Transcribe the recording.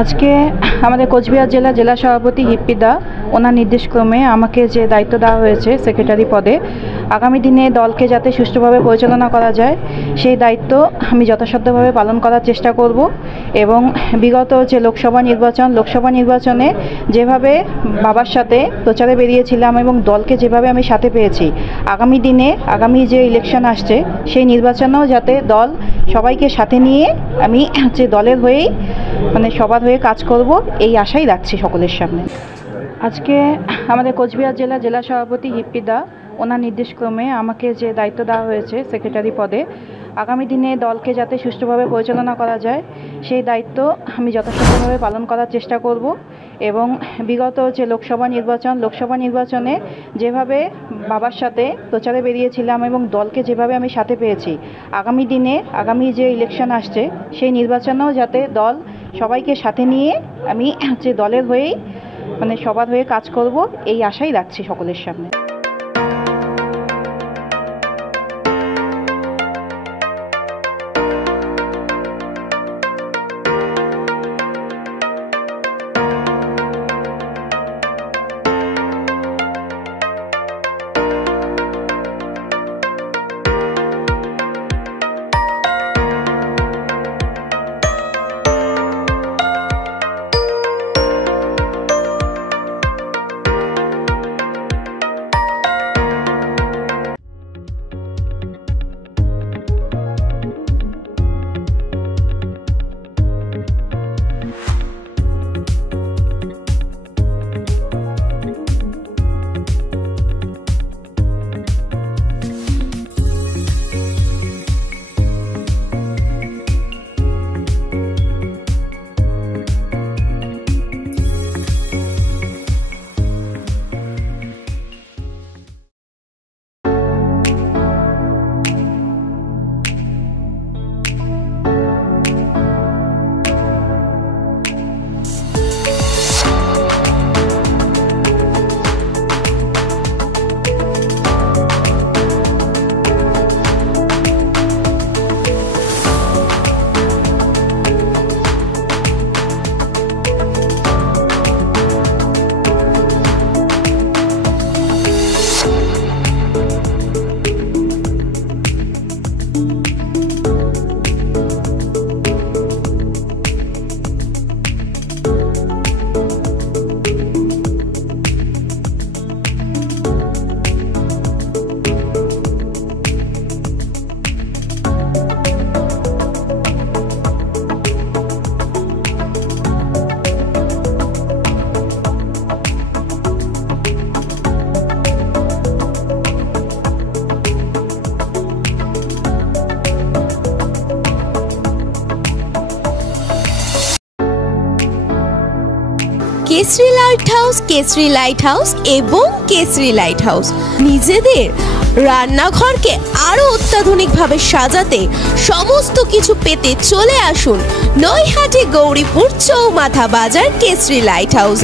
আজকে আমাদের কোচবিহার জেলা সভাপতি হিপ্পিদা ওনার নির্দেশক্রমে আমাকে যে দায়িত্ব দেওয়া হয়েছে সেক্রেটারি পদে, আগামী দিনে দলকে যাতে সুষ্ঠুভাবে পরিচালনা করা যায় সেই দায়িত্ব আমি যথাসাধ্যভাবে পালন করার চেষ্টা করব। এবং বিগত যে লোকসভা নির্বাচনে যেভাবে বাবার সাথে প্রচারে বেরিয়েছিলাম এবং দলকে যেভাবে আমি সাথে পেয়েছি, আগামী যে ইলেকশন আসছে সেই নির্বাচনেও যাতে দল সবাইকে সাথে নিয়ে আমি যে দলের হয়েই সবার হয়ে কাজ করব এই আশাই রাখছি সকলের সামনে। আজকে আমাদের কোচবিহার জেলা সভাপতি হিপ্পিদা ওনার নির্দেশক্রমে আমাকে যে দায়িত্ব দেওয়া হয়েছে সেক্রেটারি পদে, আগামী দিনে দলকে যাতে সুষ্ঠুভাবে পরিচালনা করা যায় সেই দায়িত্ব আমি যথাসাধ্যভাবে পালন করার চেষ্টা করব। এবং বিগত যে লোকসভা নির্বাচনে যেভাবে বাবার সাথে প্রচারে বেরিয়েছিলাম এবং দলকে যেভাবে আমি সাথে পেয়েছি, আগামী যে ইলেকশন আসছে সেই নির্বাচনেও যাতে দল সবাইকে সাথে নিয়ে আমি যে দলের হয়েই সবার হয়ে কাজ করব এই আশাই রাখছি সকলের সামনে। কেসরি লাইট হাউস এবং কেসরি লাইট হাউস নিজেদের রান্নাঘরকে আরো অত্যাধুনিকভাবে সাজাতে সমস্ত কিছু পেতে চলে আসুন নৈহাটি গৌরীপুর চৌমাথা বাজার কেসরি লাইট হাউস।